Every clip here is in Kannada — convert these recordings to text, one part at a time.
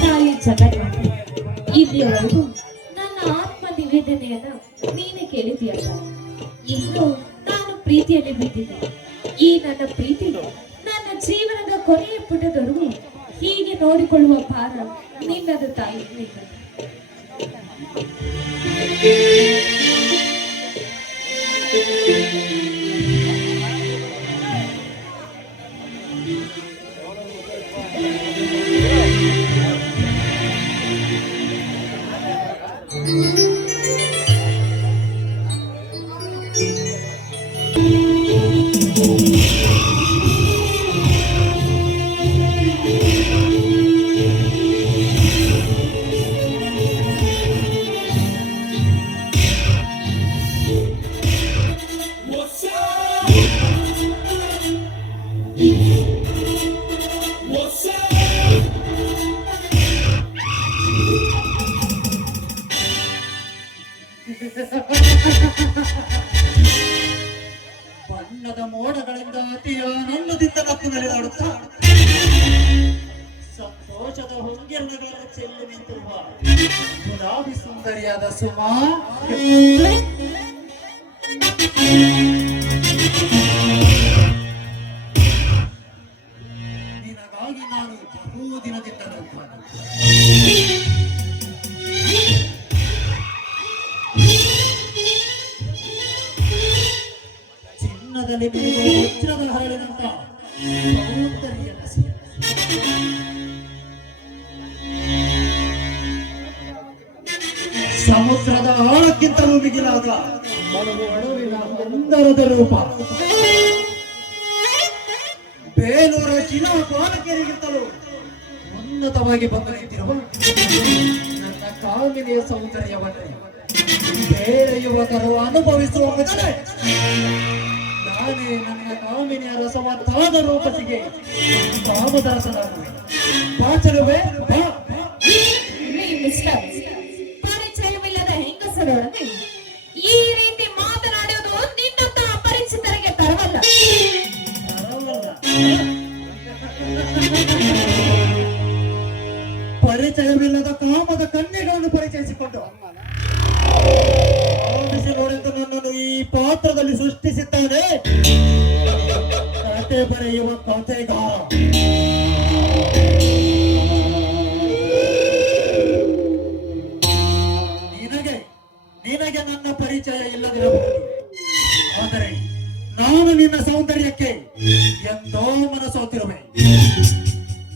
ತಾಯಿ ಜಗನ್ಮಾತೆ, ಇಲ್ಲಿಯವರೆಗೂ ನನ್ನ ಆತ್ಮ ನಿವೇದನೆಯನ್ನ ನೀನೇ ಕೇಳಿದೆಯಲ್ಲ. ಇನ್ನು ನಾನು ಪ್ರೀತಿಯಲ್ಲಿ ಬಿದ್ದಿದ್ದೆ. ಈ ನನ್ನ ಪ್ರೀತಿ ನನ್ನ ಜೀವನದ ಕೊನೆಯ ಪುಟದವರೆಗೂ ಹೀಗೆ ನೋಡಿಕೊಳ್ಳುವ ಭಾರ ನಿನ್ನದು ತಾಯಿ. ಬಣ್ಣದ ಮೋಡಗಳಿಂದ ಅತಿ ಆನಂದದಿಂದ ನಕ್ಕು ನಡೆದಾಡುತ್ತಾ ಸಂತೋಷದ ಹೊಂಗೆರಣಗಳನ್ನು ಚೆಲ್ಲಿ ನಿಂತಿರುವ ಗುಲಾಬಿ ಸುಂದರಿಯಾದ ಸುಮಾ, ನಿನಗಾಗಿ ನಾನು ಬಹುದಿನದಿಂದ ಚಿನ್ನದಲ್ಲಿ ವಜ್ರದ ಹರಳಿನಂತ ಸೌಂದರ್ಯ ಸಮುದ್ರದ ಆಳಕ್ಕಿಂತಲೂ ಮಿಗಿಲಾದ ಅಳುವಿನ ಸುಂದರದ ರೂಪ, ಬೇಲೂರ ಜಿಲ್ಲಾ ಬಾಲಕಿಯರಿಗಿಂತಲೂ ಉನ್ನತವಾಗಿ ಬಂದು ನಿಂತಿರುವ ನನ್ನ ಕಾಮಿನಿಯ ಸೌಂದರ್ಯವನ್ನು ಬೇರೆ ಯುವಕರು ಅನುಭವಿಸುವ ಮೊದಲೇ ನಾನೇ ನನ್ನ ಕಾಮಿನಿಯ ರಸವತ್ತಾದ ರೂಪಸಿಗೆ ಕಾಮದಾಸನಾಗುವೆ. ಬಾಚಲುವೆ ಬಾ. ಪರಿಚಯವಿಲ್ಲದ ಹೆಂಗಸರೊಡನೆ ಈ ರೀತಿ ಮಾತನಾಡುವುದು ನಿನ್ನಂತ ಅಪರಿಚಿತರಿಗೆ ತರವಲ್ಲ. ಪರಿಚಯವಿಲ್ಲದ ಕಾಮದ ಕನ್ಯೆಗಳನ್ನು ಪರಿಚಯಿಸಿಕೊಂಡು ನೋಡಿದ್ದು ನನ್ನನ್ನು ಈ ಪಾತ್ರದಲ್ಲಿ ಸೃಷ್ಟಿಸಿದ್ದಾನೆ ಕತೆ ಬರೆಯುವ ಕಥೆಗಾರ. ನಿನಗೆ ನನ್ನ ಪರಿಚಯ ಇಲ್ಲದಿರಬಹುದು, ಆದರೆ ನಾನು ನಿನ್ನ ಸೌಂದರ್ಯಕ್ಕೆ ಎಂದೋ ಮನಸೋತಿರುವೆ.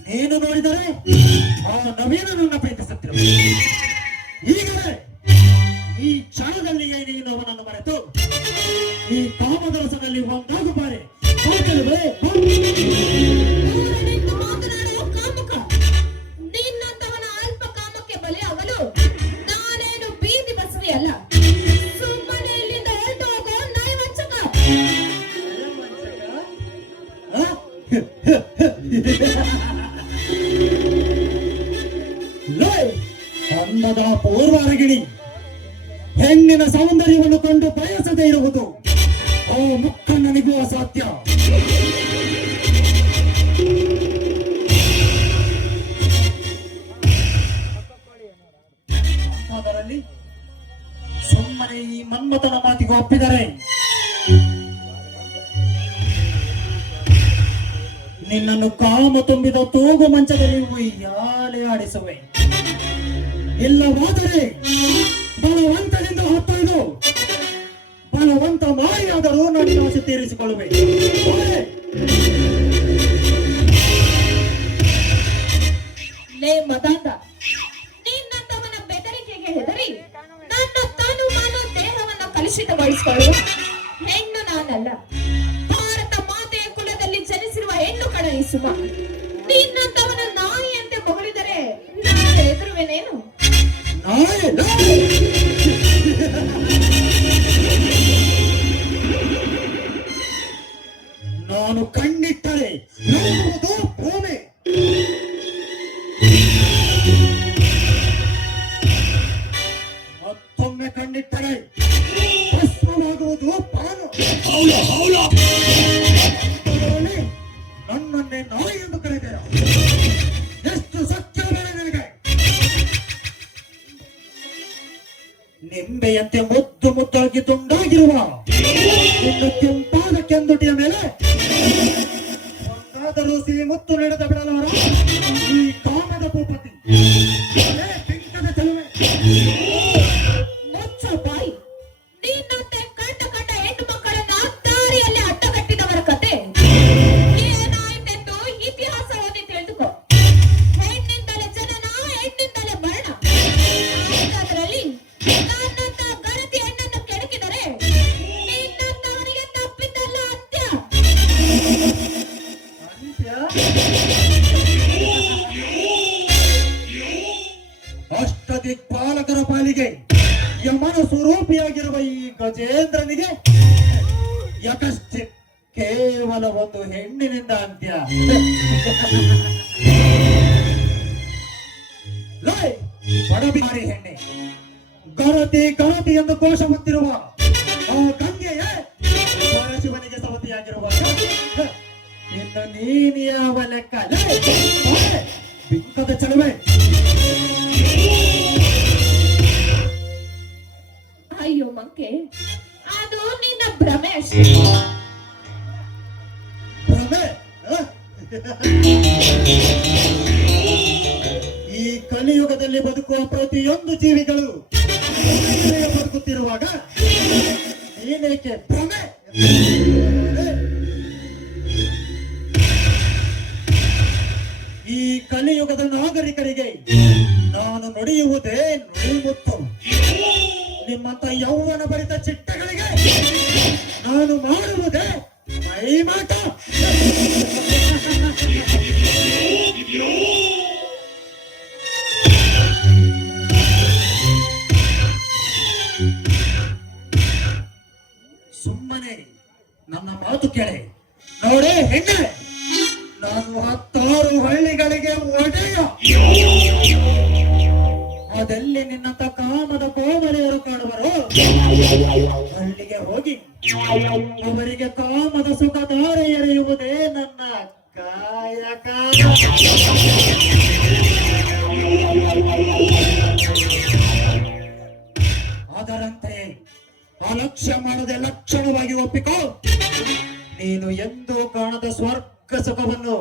ನೀನು ನೋಡಿದರೆ ಆ ನವೀನನನ್ನ ಪ್ರೀತಿಸುತ್ತಿರುವೆ. ಈಗಲೇ ಈ ಕ್ಷಣದಲ್ಲಿಯೇ ನೀನು ಅವನನ್ನು ಮರೆತು ಈ ಕಾಮದರಸದಲ್ಲಿ ಒಂದಾಗು ಬಾರೆ. ನಿನ್ನಂತವನ ಅಲ್ಪ ಕಾಮಕ್ಕೆ ಬಲಿಯಾಗಲು ನಾನೇನು ಬೀದಿ ಬಸವಿ ಅಲ್ಲ. ಸುಮ್ಮನೆ ಇಲ್ಲಿಂದ ಹೊರಟು ಹೋಗೋ ನಯವಂಚಕ. ಅಂದದ ಪೂರ್ವಾರಗಿಣಿ ಹೆಣ್ಣಿನ ಸೌಂದರ್ಯವನ್ನು ಕಂಡು ಬಯಸದೇ ಇರುವುದು ಆ ಮುಕ್ಕಣ್ಣನಿಗೂ ಅಸಾಧ್ಯ. ಅದರಲ್ಲಿ ಸುಮ್ಮನೆ ಈ ಮನ್ಮಥನ ಮಾತಿಗೆ ಒಪ್ಪಿದರೆ ನಿನ್ನನ್ನು ಕಾಮ ತುಂಬಿದ ತೂಗು ಮಂಚದಲ್ಲಿ ಉಯ್ಯಾಲೆ ಆಡಿಸುವೆ. ಇಲ್ಲವಾದರೆ ಬಲವಂತದಿಂದ ಹೊತ್ತೊಯ್ದು ಬಲವಂತ ಮಾರಿಯಾದರೂ ನನ್ನ ಆಸೆ ತೀರಿಸಿಕೊಳ್ಳುವೆ. ಲೇ ಮದಾಂತ, ನಿನ್ನಂತವನ ಬೆದರಿಕೆಗೆ ಹೆದರಿ ನನ್ನ ತಾನು ಮಾನವ ದೇಹವನ್ನ ಕಲುಷಿತಗೊಳಿಸಿಕೊಳ್ಳುವ ಹೆಣ್ಣು ನಾನಲ್ಲ. ಭಾರತ ಮಾತೆಯ ಕುಲದಲ್ಲಿ ಜನಿಸಿರುವ ಹೆಣ್ಣು ಕಳುಹಿಸುವ ನಿನ್ನಂತವನ ನಾಯಿಯಂತೆ ಹೊಗಳಿದರೆ ನಾನು ಹೆದರುವೆನೇನು? ನಾನು ಕಣ್ಣಿಟ್ಟರೆ ನೋಡುವುದು ಭೂಮಿ, ಮತ್ತೊಮ್ಮೆ ಕಣ್ಣಿಟ್ಟರೆ ಭಸ್ಮವಾಗುವುದು ಪಾನು. ನನ್ನನ್ನೇ ನಾಯಿ ಎಂದು ಕರೆದೆಯ? ಗೊಂಬೆಯಂತೆ ಮುದ್ದು ಮುದ್ದಾಗಿ ತುಂಡಾಗಿರುವ ನಿನ್ನ ಕೆಂಪಾದ ಕೆಂದುಟಿಯ ಮೇಲೆ ಒಂದಾದರೂ ಸಿಹಿ ಮುತ್ತು ನೀಡದ ಬಿಡಲವರ ಈ ಕಾಮದ ಭೂಪತಿ ಬಿಂಕದ ಚೆಲುವೆ. ಮುಚ್ಚ ಬಾಯಿ. ನಿನ್ನಂತೆ ಕಂಡ ಕಂಡ ಹೆಣ್ಣು ಮಕ್ಕಳನ್ನ ದಾರಿಯಲ್ಲಿ ಅಡ್ಡಗಟ್ಟಿದವರ ಕತೆ ಏನಾಯ್ತೆಂದು ಇತಿಹಾಸ ಓದಿ ತಿಳಿದುಕೋ. ಹೆಣ್ಣಿಂದಲೇ ಜನನ, ಹೆಣ್ಣಿಂದಲೇ ಮರಣ. ಅದರಲ್ಲಿ ನನ್ನಂತ ಗರತಿ ಹೆಣ್ಣನ್ನು ಕೆಣಕಿದರೆ ನಿನ್ನಂತವನಿಗೆ ತಪ್ಪಿದ್ದಲ್ಲ ಅಂತ್ಯ. ಅಷ್ಟದಿಕ್ಪಾಲಕರ ಪಾಲಿಗೆ ಯಮನ ಸ್ವರೂಪಿಯಾಗಿರುವ ಈ ಗಜೇಂದ್ರನಿಗೆ ಯಾಕಷ್ಟೇ ಕೇವಲ ಒಂದು ಹೆಣ್ಣಿನಿಂದ ಅಂತ್ಯ. ಲೈ ಬಡಬಿಹಾರಿ ಹೆಣ್ಣೆ, ಗರತಿ ಗರತಿ ಎಂದು ಕೋಶ ಹೊತ್ತಿರುವ ಆ ಗಂಗೆಯೇ ಶಿವನಿಗೆ ಸವತಿಯಾಗಿರುವಾಗ ಇನ್ನು ನೀನು ಯಾವ ಲೆಕ್ಕ? ಬಿಂಕದ ಚೆಲುವೆ. ಅಯ್ಯೋ ಮಂಕೆ, ಅದು ನಿನ್ನ ಭ್ರಮೆ ಅಷ್ಟೇ. ಭ್ರಮೆ? ಈ ಕಲಿಯುಗದಲ್ಲಿ ಬದುಕುವ ಪ್ರತಿಯೊಂದು ಜೀವಿಗಳು ಬದುಕುತ್ತಿರುವಾಗ ನೀನೇಕೆ ಭ್ರಮೆ? ಈ ಕಲಿಯುಗದ ನಾಗರಿಕರಿಗೆ ನಾನು ನುಡಿಯುವುದೇ ನುಡಿಮುತ್ತು. ನಿಮ್ಮಂತ ಯೌವನ ಭರಿತ ಚಿಟ್ಟಗಳಿಗೆ ನಾನು ಮಾಡುವುದೇ ಮೈಮಾಟ. ಸುಮ್ಮನೆ ನನ್ನ ಮಾತು ಕೇಳೆ. ನೋಡೇ ಹೆಣ್ಣೆ, ನಾನು 10 ಹಳ್ಳಿಗಳಿಗೆ ಒಡೆಯ. ಅದೆಲ್ಲಿ ನಿನ್ನಂತ ಕಾಮದ ಕೋಮಲೆಯರು ಕಾಣುವರು, ಹಳ್ಳಿಗೆ ಹೋಗಿ ಅವರಿಗೆ ಕಾಮದ ಸುಖಧಾರೆ ಎರೆಯುವುದೇ ನನ್ನ ಕಾಯಕ. ಅದರಂತೆ ಅಲಕ್ಷ್ಯ ಮಾಡದೆ ಲಕ್ಷಣವಾಗಿ ಒಪ್ಪಿಕೋ. ನೀನು ಎಂದೂ ಕಾಣದ ಸ್ವರ್ಗ ಸುಖವನ್ನು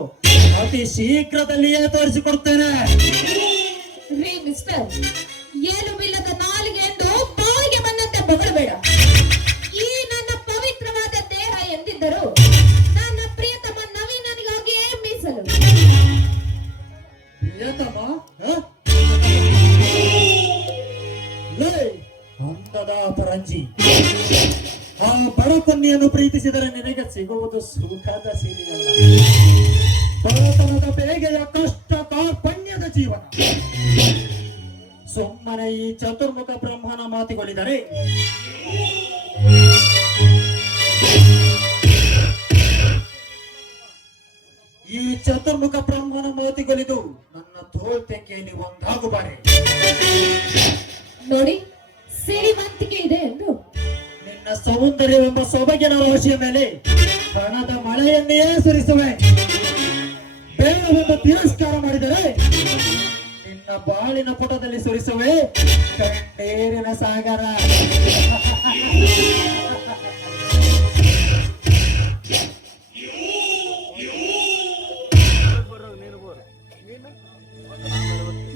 ಅತಿ ಶೀಘ್ರದಲ್ಲಿಯೇ ತೋರಿಸಿಕೊಡ್ತೇನೆ. ರೀ ಮಿಸ್ಟರ್, ಏನು ಬಿಲ್ಲದ ನಾಲಿಗೆ ಎಂದು ಬಾಯಿಗೆ ಬಂದಂತೆ ಬಗಳಬೇಡ. ಈ ನನ್ನ ಪವಿತ್ರವಾದ ದೇಹ ಎಂದಿದ್ದರು ನನ್ನ ಪ್ರಿಯತಮ ನವೀನನಿಗಾಗಿಯೇ ಮೀಸಲು. ಪ್ರಿಯತಮ? ಲೇ ಅಂದದ ಪರಂಜಿ, ಆ ಬಡಕೊನ್ನಿಯನ್ನು ಪ್ರೀತಿಸಿದರೆ ನಿನಗೆ ಸಿಗುವುದು ಸುಖದ ಸಿರಿಯಲ್ಲ, ಬಡತನದ ಬೇಗೆಯ ಕಷ್ಟ ಕಾರ್ಪಣ್ಯದ ಜೀವನ. ಸುಮ್ಮನೆ ಈ ಚತುರ್ಮುಖ ಬ್ರಹ್ಮನ ಮಾತಿಗೊಳಿದರೆ ಈ ಚತುರ್ಮುಖ ಬ್ರಹ್ಮನ ಮಾತಿಗೊಲಿದು ನನ್ನ ತೋಳ್ತೆಕೆಯಲ್ಲಿ ಒಂದಾಗುಬಾರೆ. ನೋಡಿ, ಸಿರಿವಂತಿಕೆ ಇದೆ ಎಂದು ನಿನ್ನ ಸೌಂದರ್ಯವೆಂಬ ಸೊಬಗಿನ ರಾಶಿಯ ಮೇಲೆ ಹಣದ ಮಳೆಯನ್ನೇ ಸುರಿಸುವೆ. ಬೇಡವೆಂದು ತಿರಸ್ಕಾರ ಮಾಡಿದರೆ ನಿನ್ನ ಬಾಳಿನ ಪುಟದಲ್ಲಿ ಸುರಿಸುವೆ ಕಣ್ಣೀರಿನ ಸಾಗರ.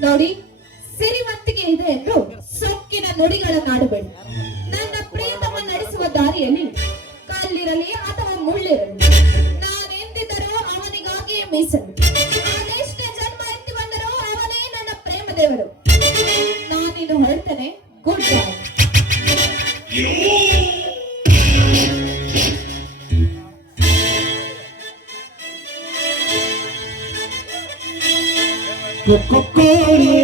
ನೋಡಿ, ಸಿರಿವಂತಿಕೆ ಇದೆ ಎಂದು ಸೊಕ್ಕಿನ ನುಡಿಗಳನ್ನಾಡಬೇಡಿ. ನನ್ನ ಪ್ರಿಯತಮ ನಡೆಸುವ ದಾರಿಯಲ್ಲಿ ಕಲ್ಲಿರಲಿ ಅಥವಾ ಮುಳ್ಳಿರಲಿ, ನಾನೆಂದಿದ್ದರೂ ಅವನಿಗಾಗಿಯೇ ಮೀಸಲು. ಅದೆಷ್ಟೇ ಜನ್ಮ ಎತ್ತಿ ಬಂದರೂ ಅವನೇ ನನ್ನ ಪ್ರೇಮ ದೇವರು. ನಾನಿನ್ನು ಹೊರಡ್ತೇನೆ. Goodbye. Cocolie.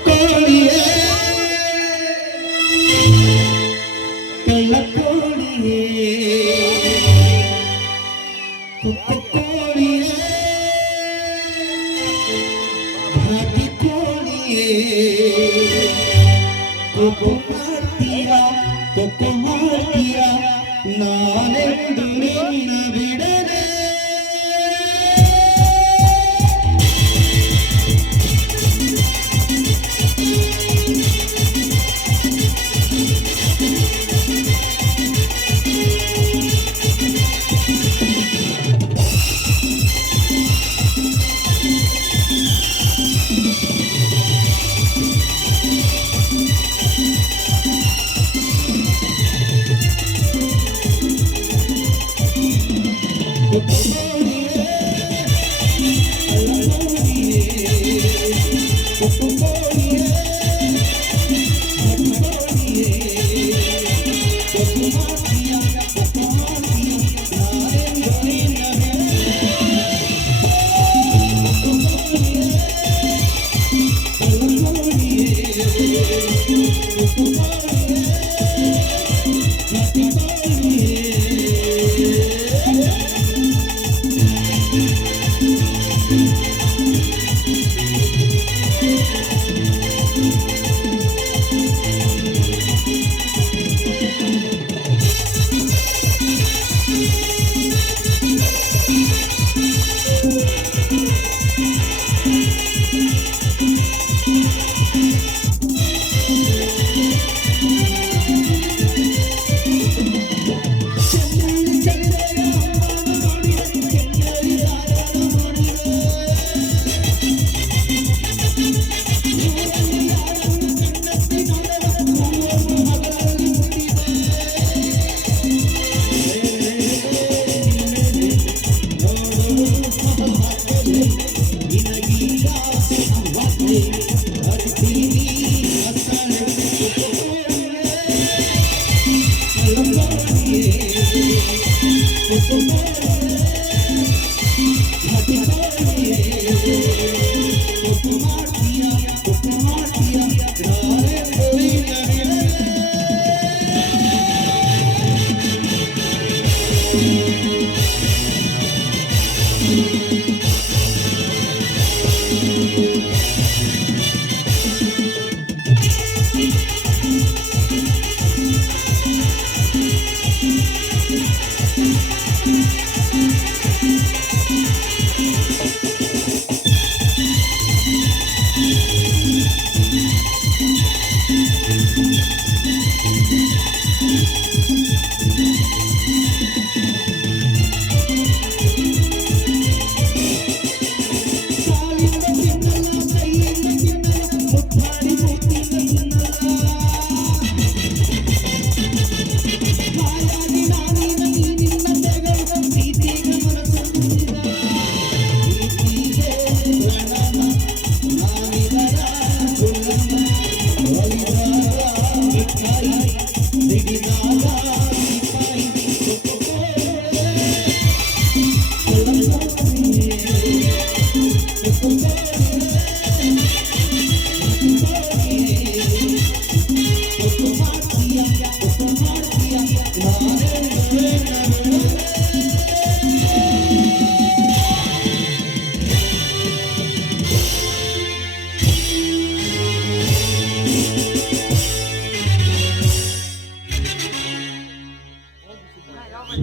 ಕೋಳಿಯೇ ಕಳ್ಳ ಕೋಳಿಯೇ ಕೋಳಿಯೇ ಭಾಗಿ ಕೋಳಿಯೇ ಕೊಕ್ಕೊ ಮಾಡ್ತೀಯ ನಾನೆಂದು ನಿನ್ನ ಬಿಡನೆ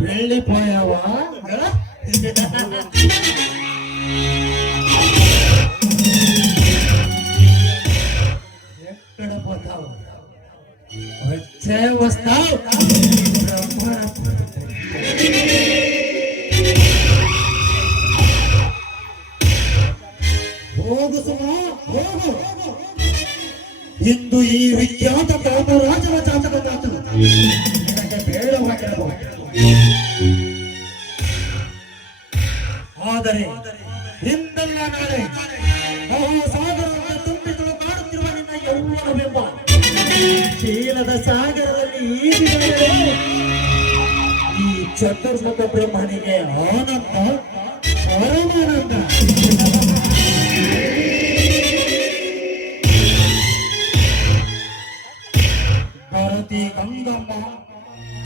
వెళ్ళిపోయావా ఎక్కడ పోతావు వచ్చే వస్తావు ಹೋಗು ಸುಮಾ ಹೋಗು ಇಂದು ಈ ವಿಖ್ಯಾತ ಕಾಮರಾಜನ ಜಾತಕ ಮಾತು ನನಗೆ ಬೇಡವಾಗಿರಬಹುದು ಆದರೆ ಇಂದಲ್ಲ ನಾಳೆ ಮಹಾಸಾಗರವನ್ನು ತುಂಬಿ ತುಳುಕಾಡುತ್ತಿರುವ ನಿನ್ನ ಯೌವನ ಬಿಂಬ ಶೀಲದ ಸಾಗರದಲ್ಲಿ ಈಗಿದರೆ ಈ ಚತುರ್ಮುಖ ಬ್ರಹ್ಮನಿಗೆ ಆನಂದ ಪರಮಾನಂದ. ಭಾರತಿ ಗಂಗಮ್ಮ,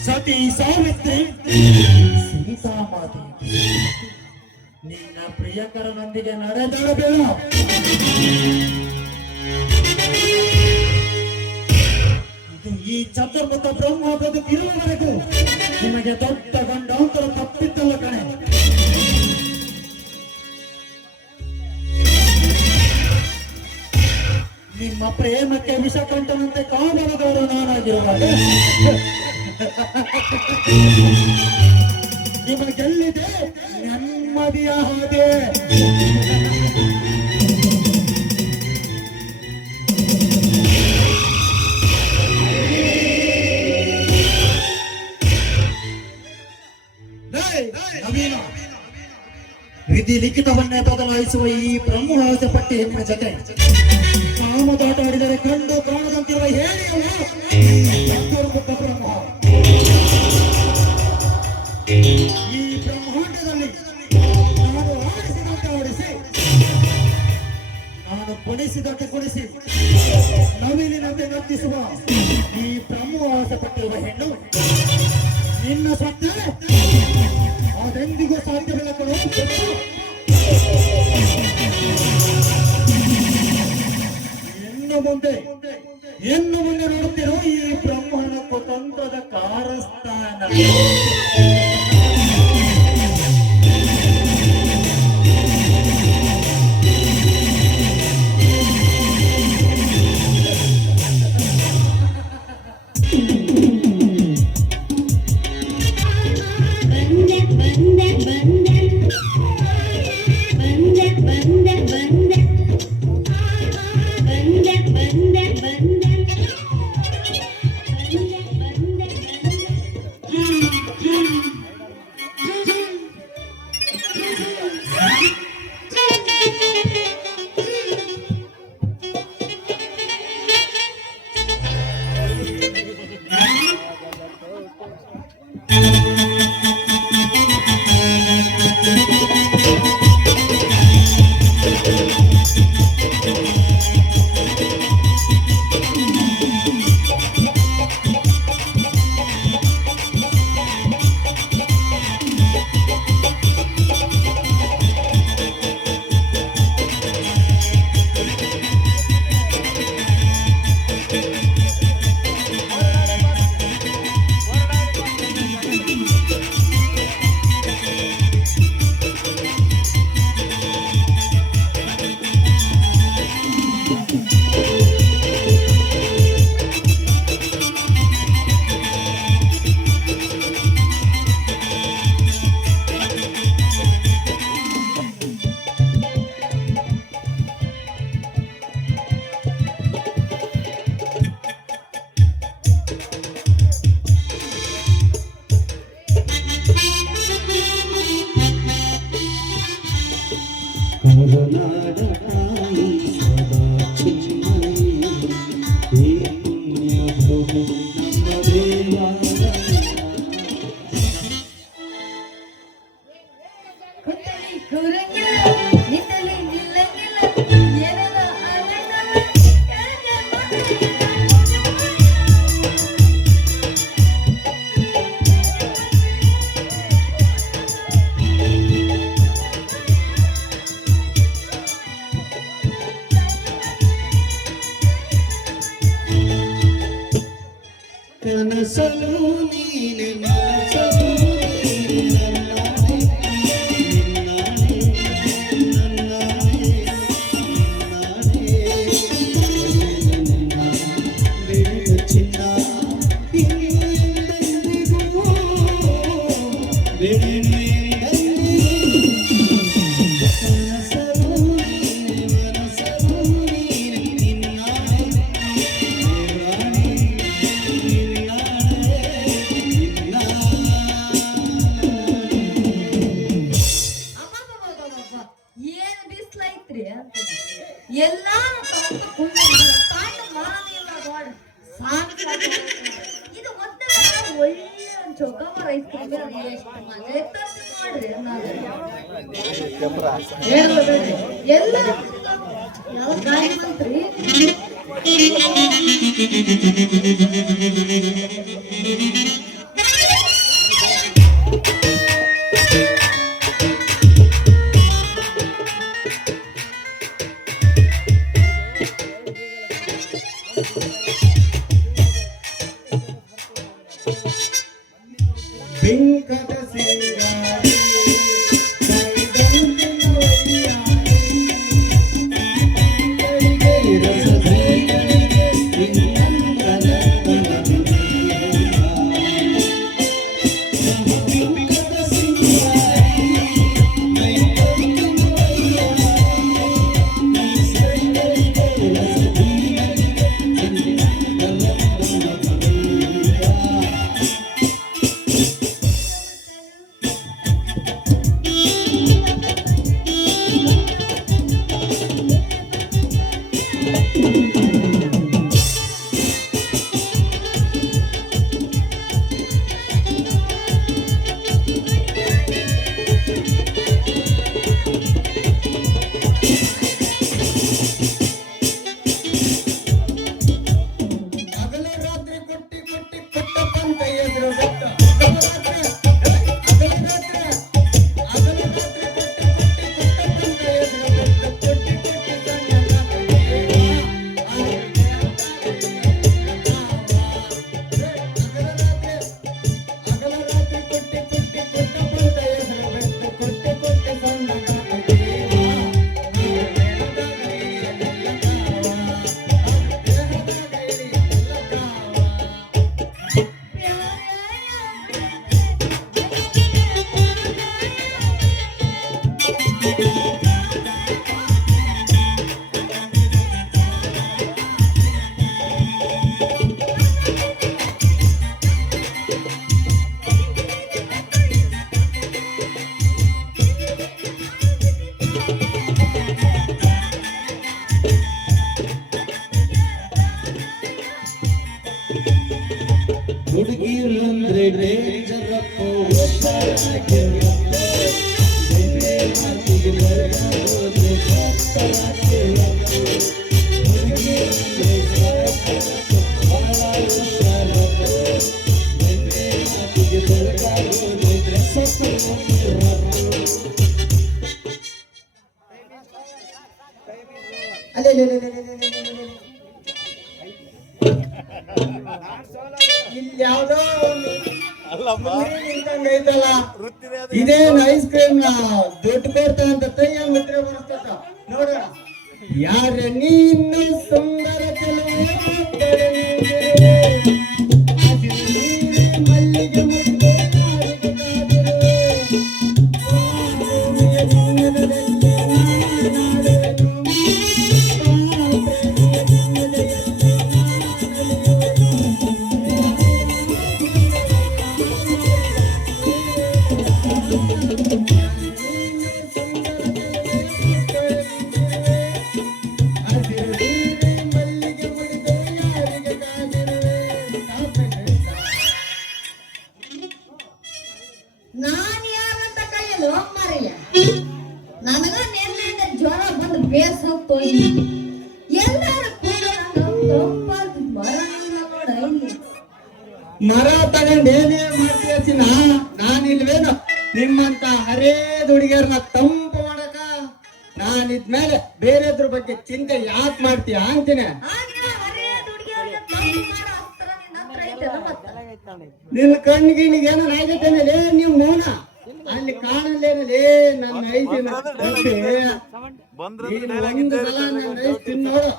ಸತಿ ಸಾವಿತ್ರಿ, ಸೀತಾಮಾತೆ ನಿನ್ನ ಪ್ರಿಯಕರನೊಂದಿಗೆ ನಡೆದಾಡಬೇಡ. ಇದು ಈ ಚತುರ್ಮುಖ ಬ್ರಹ್ಮ ಬದುಕಿರುವವರೆಗೂ ನಿಮಗೆ ದೊಡ್ಡ ಗಂಡಾಂತರ ತಪ್ಪಿದ್ದಲ್ಲ ಕಣೆ. ನಿಮ್ಮ ಪ್ರೇಮಕ್ಕೆ ವಿಷಕಂಠನಂತೆ ಕಾಮನದವರು ನಾನಾಗಿರುವಾಗ ನಿಮಗೆಲ್ಲಿದೆ ನೆಮ್ಮದಿಯ ಹಾಗೆ. ನವೀನ, ವಿಧಿ ಲಿಖಿತವನ್ನೇ ಬದಲಾಯಿಸುವ ಈ ಬ್ರಹ್ಮವಾಸ ಪಟ್ಟಿ ಹೆಣ್ಣಿನ ಜೊತೆ ಕಾಮದಾಟ ಆಡಿದರೆ ಕಂಡು ಕಾಣದಂತಿರುವ ಹೇಳಿಯಲ್ಲ ಚತುರ್ಮುಖ ಬ್ರಹ್ಮ. ಈ ಬ್ರಹ್ಮಾಂಡದಲ್ಲಿ ನಾನು ಆಡಿಸಿದಂತೆ ಆಡಿಸಿ, ನಾನು ಕೊಡಿಸಿದಂತೆ ಕೊಡಿಸಿ, ನವಿಲಿನಂತೆ ನರ್ತಿಸುವ ಈ ಬ್ರಹ್ಮವಾಸ ಪಟ್ಟಿರುವ ಹೆಣ್ಣು ನಿನ್ನ ಸತ್ಯ ಅದೆಂದಿಗೂ ಸಾಧ್ಯವಿಲ್ಲ ಕಣೋ. ಇನ್ನು ಮುಂದೆ ನೋಡುತ್ತಿರೋ ಈ ಬ್ರಹ್ಮನ ಕುತಂತ್ರದ ಕಾರಸ್ಥಾನ. ಕನಸಲು ನೀನೆ ಮನಸಲು ನೀನೆ ನನ್ನಾನೆ ನಿನ್ನಾನೆ ನನ್ನಾನೆ ನಿನ್ನಾನೆ ನನ್ನ ಬೆಳೆದ ಚಿನ್ನ ಇನ್ನೆಂದೆಂದಿಗೂ ಬೆಳೆನು ಕನಸಲು ನೀನೆ ಮನಸಲು ನೀನೆ ನಿನ್ನಾನೆ ಏನ್ ಬಿಸ್ಲೈತ್ರಿ ಎಲ್ಲಾ ಇದು ಒಳ್ಳೆ ಚೊಕ್ಕ ಮರ ಐಸ್ ಕ್ರೀಮ್ ಎಷ್ಟು ಮಜಾ ಇತ್ತು ನೋಡ್ರಿ ಎಲ್ಲ ಯಾವ ಗಾಳಿ ಬಂತ್ರಿ ಬಿಂಕದ ಸಿಂಗಾರಿ ಕೈದಂಡಿನ ವೈಯಾರಿ ಹಗಲು ರಾತ್ರಿ ಕೊಟ್ಟಿ ಕೊಟ್ಟಿ ಕೊಟ್ಟಪ್ಪಂತ ಎದುರು ಬೆಟ್ಟ ಹಗಲು ರಾತ್ರಿ ಕೊಟ್ಟಿ ಕೊಟ್ಟಿ ಕೊಟ್ಟಪ್ಪಂತ ಎದುರು ಬೆಟ್ಟ ಕೊಟ್ಟಿ ಕೊಟ್ಟಿ ಹಗಲು ರಾತ್ರಿ ಕೊಟ್ಟಿ ಕೊಟ್ಟಿ ಕೊಟ್ಟಪ್ಪಂತ ಎದುರು ಬೆಟ್ಟ ಕೊಟ್ಟಿ ಕೊಟ್ಟಿ ಸಣ್ಣ ಹುಡುಗಿರಂದ್ರೆ ಡೇಂಜರಪ್ಪ ಇಲ್ಲಿ ಯಾವ್ದೋ ಐತಲ್ಲ ಇದೇನು ಐಸ್ ಕ್ರೀಮ್ ದುಡ್ಡು ಕೊಡ್ತಾನಂತ ಕೈಯ ಮುದ್ರೆ ಬರ್ತದ ನೋಡೋಣ ಯಾರ ನೀನು ಸುಂದರ ಮಲ್ಲಿಗೆ ಮುಟ್ಟು ನಾನ್ ಯಾರಂತ ಕೈಯಲ್ಲಿ ಮಾರಯ್ಯ ನನಗ ನೆನ್ನೆಯಿಂದ ಜ್ವರ ಬಂದು ಬೇಸ್ ಹೋಗ್ತೋಗಿ ಎಲ್ಲಾರು ಕೂಡ ನೋಡ ಇಲ್ಲಿ ಮರ ತಗೊಂಡ್ ಏನೇ ಮಾಡ್ತೀಯ ಚಿನ್ನ ನಾನಿಲ್ವೇನು ನಿಮ್ಮಂತ ಹರೇದ್ ಹುಡುಗಿಯರ್ನ ತಂಪು ಮಾಡಕ ನಾನಿದ್ಮೇಲೆ ಬೇರೆದ್ರ ಬಗ್ಗೆ ಚಿಂತೆ ಯಾಕೆ ಮಾಡ್ತೀಯ ಅಂತೀನಿ ನಿನ್ನ ಕಣ್ಣಿಗೆ ಏನೋ ಆಗೈತೇನಲೇ ನೀವು ಮೌನ ಅಲ್ಲಿ ಕಾಣಲ್ಲೇನಲೇ ನನ್ನ ಐತಿನ ಒಂದು ಸಲ ನನ್ನ ಐಸ್ ತಿನ್ನೋಡು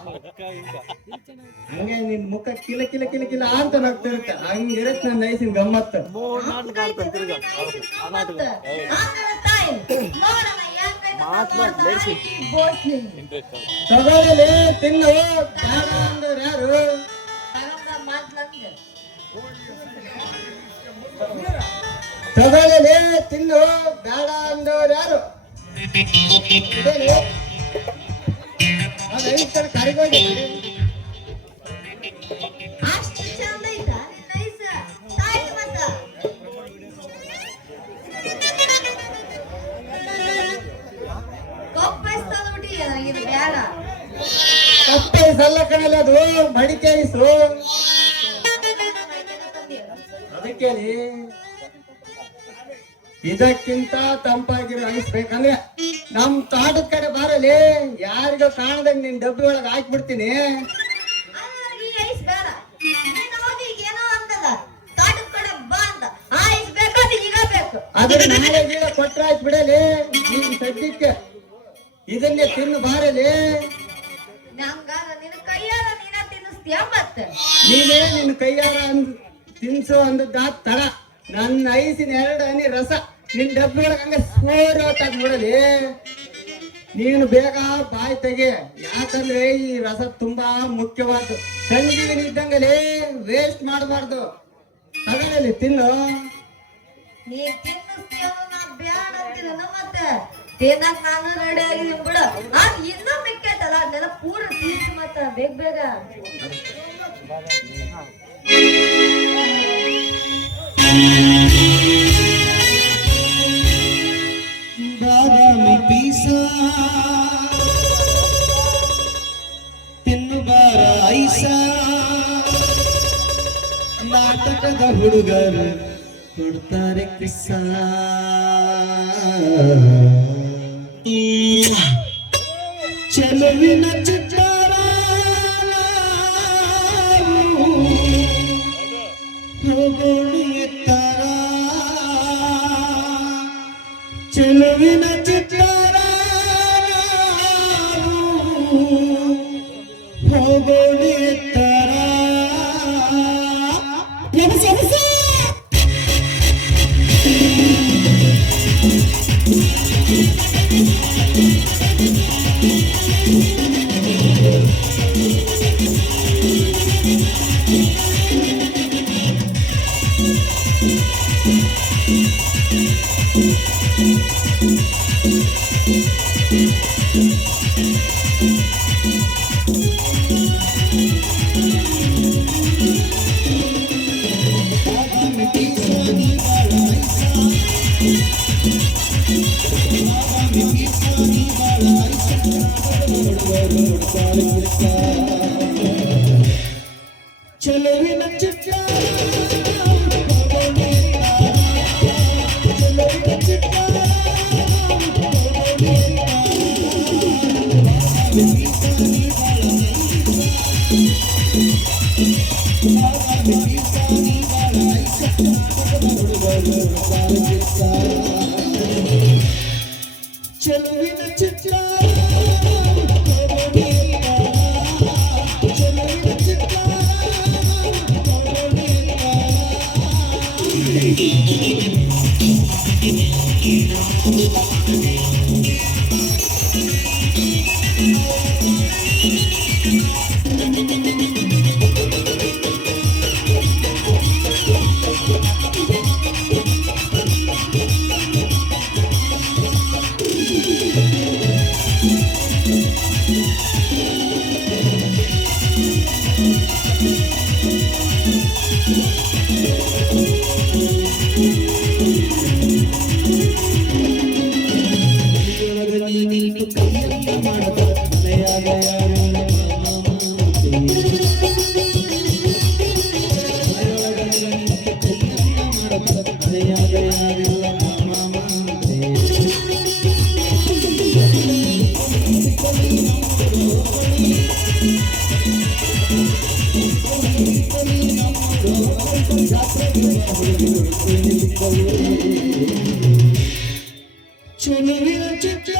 ಹಂಗೆ ನಿನ್ ಮುಖ ಕಿಲ ಕಿಲ ಕಿಲ ಕಿಲ ಅಂತ ನಗ್ತಿರುತ್ತೆ ಹಂಗಿರತ್ತೆ ನನ್ನ ಐಸಿನ ಗಮ್ಮತ್ತು ತಗೊಳ್ಳಲೇ ತಿನ್ನು ಬೇಡ ಅಂದ್ರೆ ಯಾರು ತಗೊಳ್ಳಲೇ ತಿನ್ನು ಬೇಡ ಅಂದವ್ರು ಯಾರು ಅದು ಐದು ಕಡೆ ಕರಿಗೋಗಿ ಅಷ್ಟು ಚಂದ ಐತಾ ನೈಸ್ ತಾಯಿ ಮತ್ತ ಬೇಡ. ಕಪ್ಪೆ ಐಸಲ್ಲ ಕಣಲ್ಲ, ಅದು ಮಡಿಕೆ ಐಸು. ಅದಕ್ಕೆ ಇದಕ್ಕಿಂತ ತಂಪಾಗಿರೋ ಐಸ್ ಬೇಕಂದ್ರೆ ನಮ್ ತೋಟದ ಕಡೆ ಬರಲಿ, ಯಾರಿಗೋ ಕಾಣದಂಗ ನಿನ್ ಡಬ್ಬಿ ಒಳಗೆ ಹಾಕ್ಬಿಡ್ತೀನಿ. ಈ ಐಸ್ ಬೇಡ. ನೀನ್ ಹೋಗಿ ಏನೋ ಅಂತದ ತೋಟದ ಕಡೆ ಬಾ ಅಂತ. ಆ ಐಸ್ ಬೇಕಾದ್ರೆ ಈಗ ಬೇಕು. ಅದ್ರ ನಾಳೆ ಗೀಳ ಕೊಟ್ರ ಆಯ್ತು ಬಿಡಲಿ. ನೀನ್ ಸದ್ಯಕ್ಕೆ ಇದನ್ನೇ ತಿನ್ನು ಬಾರಲಿ. ನಂಗಾರ ನಿನ್ನ ಕೈಯಾರ ನೀನ ತಿನ್ನಿಸ್ತೀಯ ಮತ್ತೆ. ನೀನೇ ನಿನ್ ಕೈಯಾರ ತಿನ್ಸು ಅಂದದ್ದ ತರ ನನ್ನ ಐಸಿನ 2 ಹನಿ ರಸ ನಿನ್ ಡಬ್ಬಿ ಒಳಗೆ ಹಂಗ ಸೋರೋತಾಗ ನೋಡಲಿ. ನೀನು ಬೇಗ ಬಾಯಿ ತೆಗೆ, ಯಾಕಂದ್ರೆ ಈ ರಸ ತುಂಬಾ ಮುಖ್ಯವಾದ್ದು. ಸಂಜೀವಿನಿ ಇದ್ದಂಗಲೇ ವೇಸ್ಟ್ ಮಾಡಬಾರ್ದು. ತಗೊಳ್ಳಲಿ, ತಿನ್ನು. ನೀನ್ ತಿನ್ನಿಸ್ತೀಯ ನಾ ಬ್ಯಾಡ ಅಂತಿಲ್ಲ ಮತ್ತೆ. ತಿನ್ನಕ್ ನಾನು ರೆಡಿ ಆಗಿದ್ದೀನಿ ಬಿಡು. ಇನ್ನೂ ಮಿಕ್ಕೈತಲ್ಲ ಅದನ್ನೆಲ್ಲ ಪೂರ ತಿನ್ಸು ಮತ್ತ ಬೇಗ ಬೇಗ. ಬಾದಾಮಿ ಪೀಸ ತಿನ್ನು ಬಾರ ಐಸ, ನಾಟಕದ ಹುಡುಗರು ಕೊಡ್ತಾರೆ ಕಿಸ್ಸ. ಚೆಲುವಿನ ಚಿತ್ತಾರ ಹೋಗೋಣ ಎತ್ತರ, ಚೆಲುವಿನ ಚಿತ್ತಾರ ಹೋಗೋಣ ಎತ್ತರ. ಚೆಲುವಿನ ಚಿತ್ರ ಚೆಲುವಿನ ಚಿತ್ರ ಚೆಲುವಿನ ಚಿತ್ರ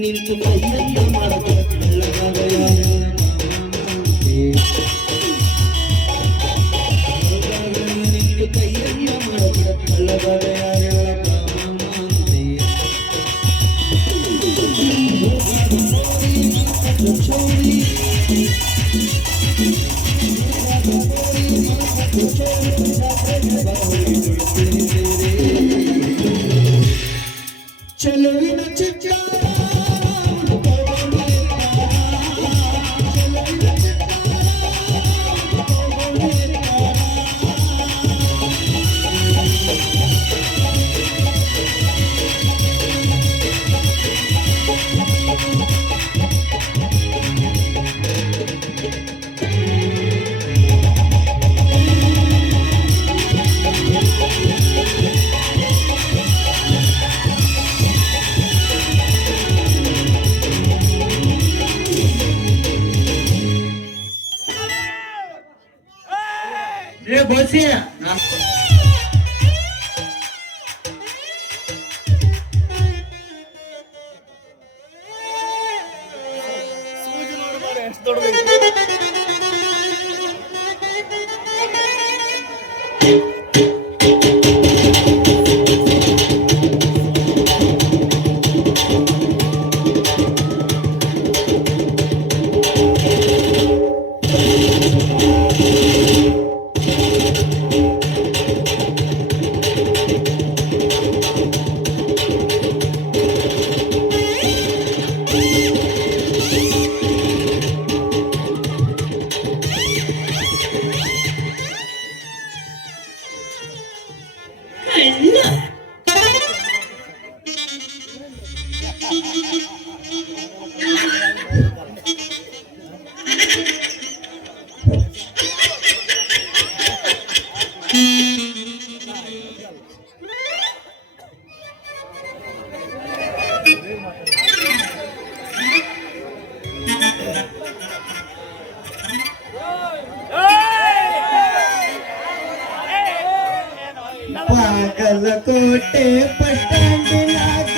ನಿಂತು ಕೈಯನ್ನ ಮಾಡಬೇಕು ಕೈಯನ್ನ ಮಾಡಬಿಡ ಚೆಲುವಿನ ಚಿತ್ರ ಏ ಬೋಸಿ ಬಾಗಲಕೋಟೆ ಬಸ್ ಸ್ಟ್ಯಾಂಡಿನಾಗ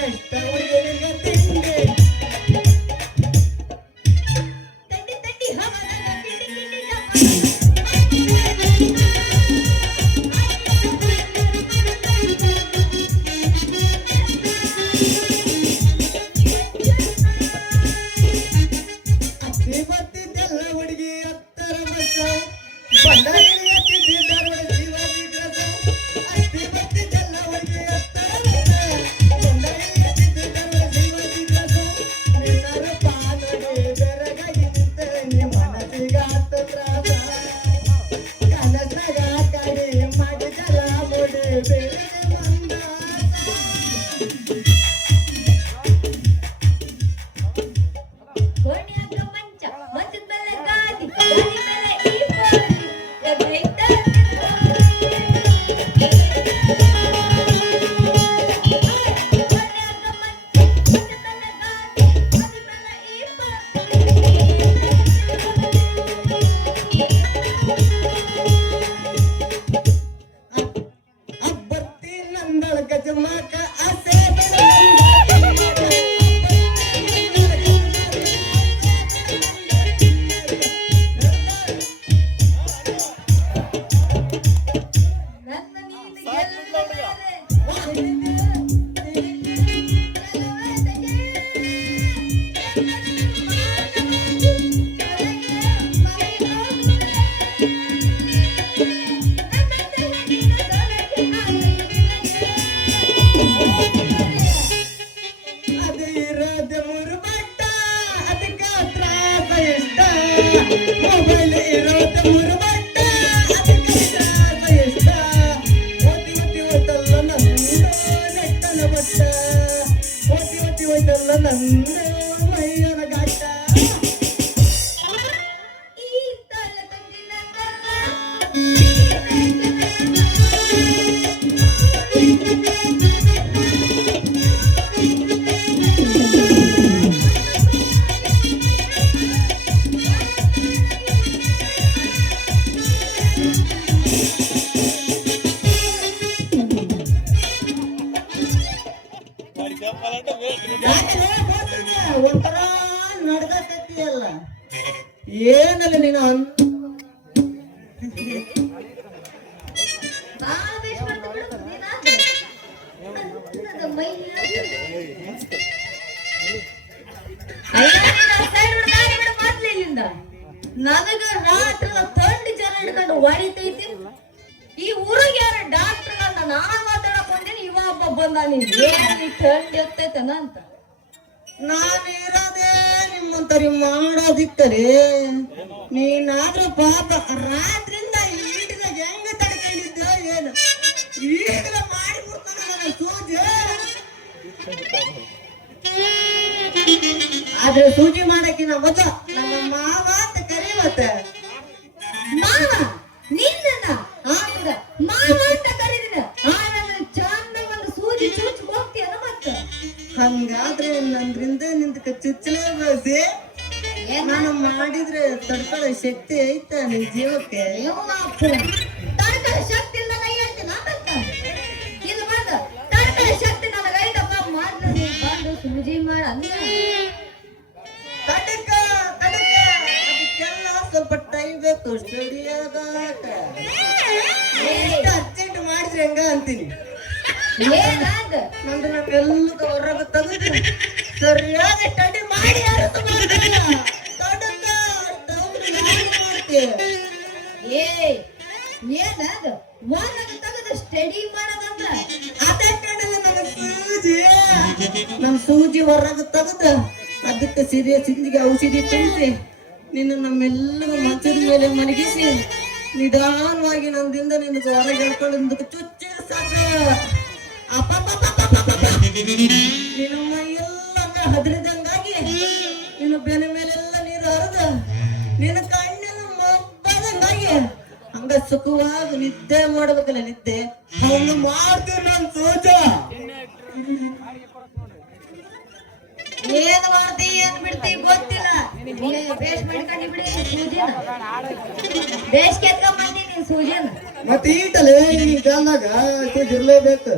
ಎಷ್ಟ ಕೋಣ್ಯಾಗ ಮಂಚ ಮಂಚದ ಮೇಲೆ ಗಾದಿ ಗಾದಿ ಮೇಲೆ ಈ ಬಾರಿ ಎದ್ದೈತ ಕೋಣ್ಯಾಗ ಮಂಚ ಮಂಚದ ಮೇಲೆ ಗಾದಿ ಗಾದಿ ಮೇಲೆ ಈ ಅಬ್ಬರ್ತಿ ನಂದಳ ಗಜಮಾಕ ಆಸೆ ನನ್ನ ನೀನು ಗೆಲ್ಲುವ ಅದು ಇರೋದ ಮೂರು ಬಟ್ಟ ಅದಕ್ಕ ತ್ರಾಸ ಇಷ್ಟ ಮೊಬೈಲ್ ಇರೋದ ಮೂರು ಬಟ್ಟ ಅದಕ್ಕ ತ್ರಾಸ ಇಷ್ಟ ಓದಿ ಓದಿ ಹೋಯ್ತಲ್ಲ ನಂದು ನೆಟ್ಟನ ಬಟ್ಟ ಓದಿ ಓದಿ ಹೋಯ್ತಲ್ಲ ನಂದು ಮೈಯನ ಗಾಟ ಈ ತಲೆ ತಂದಿನ ಒಂಥರ ನಡ್ದಕತ್ತಿಯಲ್ಲ ಏನಲ್ಲ ನೀನು ಬಾಳ ಬೇಷ್ ಮಾಡ್ತಾ ಬಿಡು ನೀನಾದ್ರೆ ನನ್ನ ಮೈ ಅಯ್ಯೋ ನೀನು ಸೈಡ್ ಹುಡುಗಾಡಿ ಬಿಡು ಮೊದ್ಲು ಇಲ್ಲಿಂದ ನನಗ ರಾತ್ರಿ ತಂಡಿ ಜನ ಹಿಡ್ಕೊಂಡು ಹೊಡಿತೈತಿ ಈ ಊರಿಗೆ ಯಾರ ಡಾಕ್ಟರ್ ಅಂತ ನಾನ್ ಮಾತಾಡಕ್ ಬಂದೀನಿ ಇವ ಒಬ್ಬ ಬಂದ ನೀನ್ ಏನ್ ಈ ತಂಡಿ ಎತ್ತೈತನ ಅಂತ ನಾನಿರೋದೇ ನಿಮ್ಮಂತರಿ ಮಾಡೋದಿತ್ತರಿ ನೀನಾದ್ರೂ ಪಾಪ ರಾತ್ರಿಯಿಂದ ಈಟಿದಾಗ ಹೆಂಗ ತಡ್ಕೊಂಡಿದ್ದ ಏನು ಈಗಲೇ ಮಾಡಿ ನನ್ನ ಸೂಜಿ ಆದ್ರೆ ಸೂಜಿ ಮಾಡಕ್ಕಿನ ಮೊದಲು ನಮ್ಮ ಮಾವ ಅಂತ ಕರೀವತ್ತೆ ಮಾವ ನಿನ್ನ ಆಗ ಮಾವ ಅಂತ ಕರೀದಿನ ನನ್ನ ಚಂದ ಒಂದು ಸೂಜಿ ಚುಚ್ಚು ಹೋಗ್ತೀಯನ ಮತ್ತ ಹಂಗಾದ್ರೆ ನಂದ್ರಿಂದ ನಿಂದಕ್ಕೆ ಚುಚ್ಚಲೇ ಬಳಸಿ ನಾನು ಮಾಡಿದ್ರೆ ತಡ್ಕೊಳ್ಳೋ ಶಕ್ತಿ ಐತ ನಿನ್ ಜೀವಕ್ಕೆ ತಡ್ಕಳ ಶಕ್ತಿ ಇಲ್ಲ ನಾ ಹೇಳ್ತೀನಿ ಆಮೇಲೆ ಇದು ಬಂದ ತಡ್ಕಳ ಶಕ್ತಿ ನನಗೈತಪ್ಪ ಮಾಡ್ಲು ನೀನ್ ಬಂದು ಸೂಜಿ ಮಾಡ ಅಂದ ತಡಕ ತಡಕ ಅದಕ್ಕೆಲ್ಲ ಸ್ವಲ್ಪ ಟೈಮ್ ಬೇಕು ಸ್ಟಡಿ ಆಗಾಕ ಅರ್ಜೆಂಟ್ ಮಾಡಿದ್ರೆ ಹೆಂಗ ಅಂತೀನಿ ಏನಾದ ನಂದು ನಮ್ಮೆಲ್ಲದ ಹೊರಗೆ ತೆಗೆದು ಸರಿಯಾಗಿ ಸ್ಟಡಿ ಮಾಡಿ ಏ ಏನಾದ ಒಂದಾಗ ತೆಗೆದು ಸ್ಟಡಿ ಮಾಡೋದಂದ್ರ ಅದೇ ಕಾಣಲ್ಲ ನನ್ನ ಸೂಜಿ ನಮ್ ಸೂಜಿ ಹೊರಗೆ ತೆಗೆದು ಅದಕ್ಕೆ ಸಿರಿಯ ಸಿಂದಿಗೆ ಔಷಧಿ ತುಂಬಿಸಿ ನಿನ್ನ ನಮ್ಮೆಲ್ಲರೂ ಮಂಚದ ಮೇಲೆ ಮಲಗಿಸಿ ನಿಧಾನವಾಗಿ ನಂದಿಂದ ನಿನಗೆ ಹೊರಗೆ ಹೇಳ್ಕೊಂಡು ಚುಚ್ಚಿ ಸಾಕು ನಿನ್ನ ಮೈಯೆಲ್ಲ ಹದರಿದಂಗಾಗಿ ನಿನ್ನ ಬೆನ್ನ ಮೇಲೆಲ್ಲ ನೀರು ಹರಿದು ನಿನ್ನ ಕಣ್ಣೆಲ್ಲ ಮಬ್ಬದಂಗಾಗಿ ಹಂಗ ಸುಖವಾಗಿ ನಿದ್ದೆ ಮಾಡ್ಬೇಕಲ್ಲ ನಿದ್ದೆ ಅವನು ಮಾಡ್ತೀನಿ ನಾನು ಸೋಜ ಏನ್ ಮಾಡ್ತಿ ಏನ್ ಬಿಡ್ತಿ ಗೊತ್ತಿಲ್ಲ ಬೇಸ್ ಮಾಡ್ಕೊಂಡಿ ಬಿಡಿ ಸೂಜಿನ ಬೇಸ್ ಕೆತ್ಕೊಂಡ್ ಬಂದಿ ನೀನ್ ಸೂಜಿನ ಮತ್ತೆ ಈಟಲೆ ಈ ಕಾಲಾಗ ಇರ್ಲೇಬೇಕು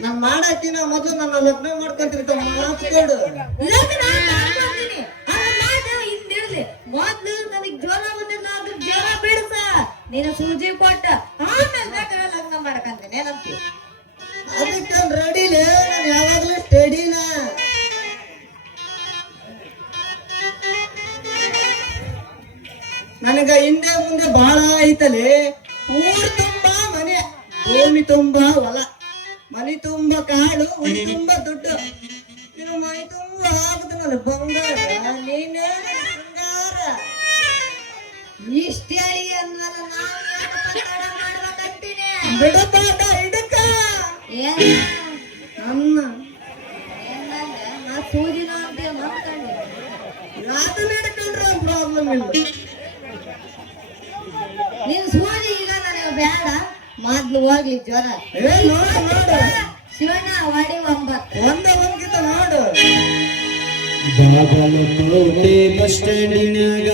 ನಾನ್ ಮಾಡಾಕಿನ ಮೊದಲು ನನ್ನ ಲಗ್ನ ಮಾಡ್ಕೊಂತಿರ್ತಾವ ಮಾತ್ಕೊಡು ಲಗ್ನ ಮಾಡ್ಕೊಂತೀನಿ ಅದ್ರ ಮಾತು ಹಿಂದಿರ್ಲಿ ಮೊದ್ಲು ನನಗ್ ಜ್ವರ ಬಂದಿಲ್ಲ ಅದ್ರ ಜ್ವರ ಬಿಡ್ಸ ನೀನು ಸೂಜಿ ಕೊಟ್ಟ ಆಮೇಲೆ ಬೇಕಾದ್ರೆ ಲಗ್ನ ಮಾಡ್ಕೊಂತೀನಿ ಏನಂತಿ ಅದಕ್ಕೆ ರೆಡಿಲೇ ನಾನು ಯಾವಾಗ್ಲೂ ಸ್ಟಡಿನ ನನಗ ಹಿಂದೆ ಮುಂದೆ ಬಹಳ ಐತಲೆ ಊರ್ ತುಂಬಾ ಮನೆ ಭೂಮಿ ತುಂಬಾ ಹೊಲ ಮನಿ ತುಂಬಾ ಕಾಳು ಉಳಿ ತುಂಬಾ ದುಡ್ಡು ನೀನು ಮೈ ತುಂಬಾ ಆಗುದು ನನ್ನ ಬಂಗಾರ ನೀನೇ ನನ್ನ ಬಂಗಾರ ಇಷ್ಟ ಹೇಳಿ ಅಂದ್ವಲ್ಲ ನಾವು ತಡ ಮಾಡ್ಬೇಕಂತೀನಿ. ಬಿಡಬೇಡ ಹಿಡಕ ಏನ್ ನನ್ನ ಏನಂದೆ? ನಾ ಸೂಜಿನ ಅಂತ ಮಾತಾಡಿ ಅದನ್ನ ಹಿಡ್ಕೊಂಡ್ರೆ ಪ್ರಾಬ್ಲಮ್ ಇಲ್ಲ. ನಿನ್ ಸೂಜಿ ಈಗ ನನಗೆ ಬೇಡ, ಮೊದ್ಲು ಹೋಗ್ಲಿ ಜ್ವರ. ಏ ನೋಡು ನೋಡು ಶಿವಣ್ಣ ವಾಡಿ 9. ಒಂದೇ ಒಂದ್ಕಿತ ನೋಡು. ಬಾಗಲಕೋಟೆ ಬಸ್ ಸ್ಟ್ಯಾಂಡಿನಾಗ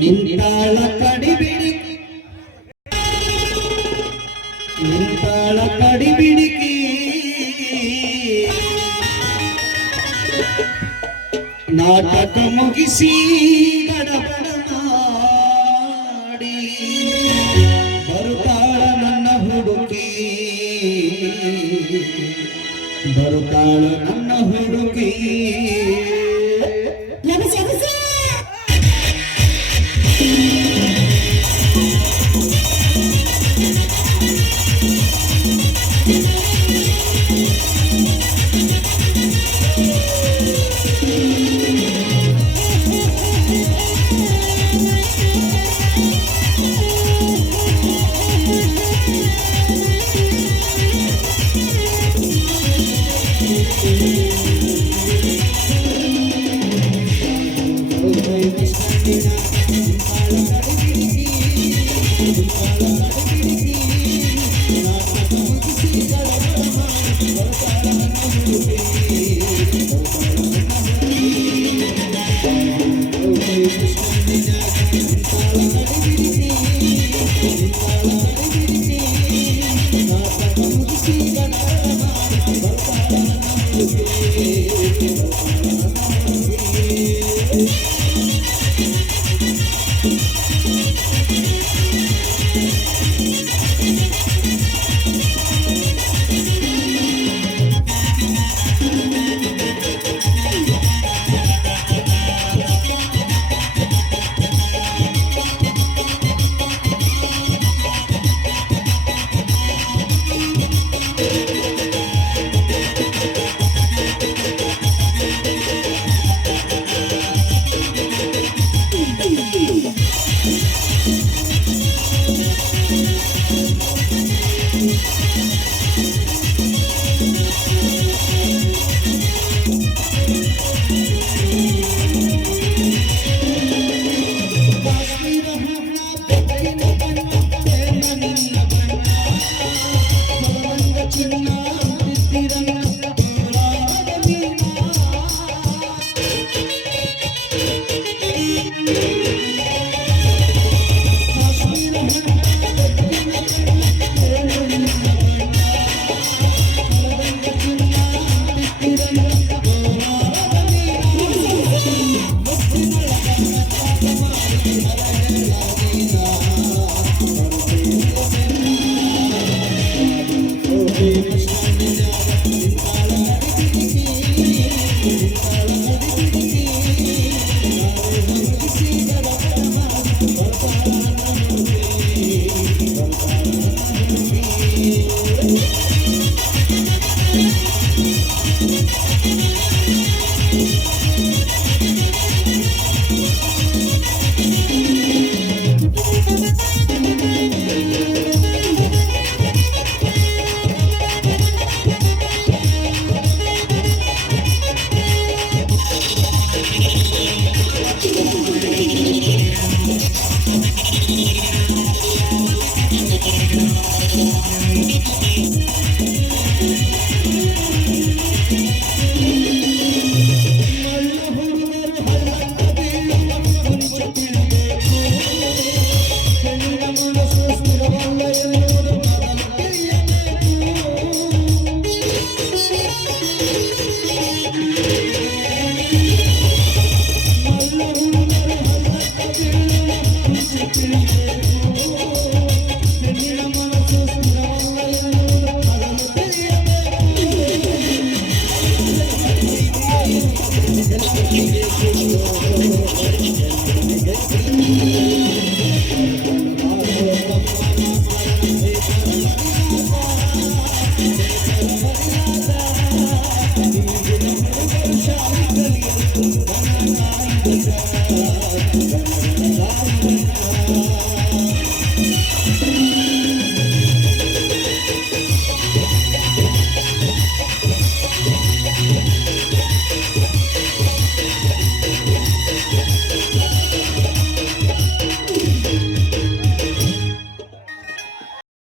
ನಿಂತಾಳ ಕಡಿಬಿಡಿಕಿ, ನಿಂತಾಳ ಕಡಿಬಿಡಿಕಿ, ನಾಟಕ ಮುಗಿಸಿ ಗಡಬಡ ಮಾಡಿ ಬರುತ್ತಾಳ ನನ್ನ ಹುಡುಗಿ, ಬರುತ್ತಾಳ ನನ್ನ ಹುಡುಗಿ.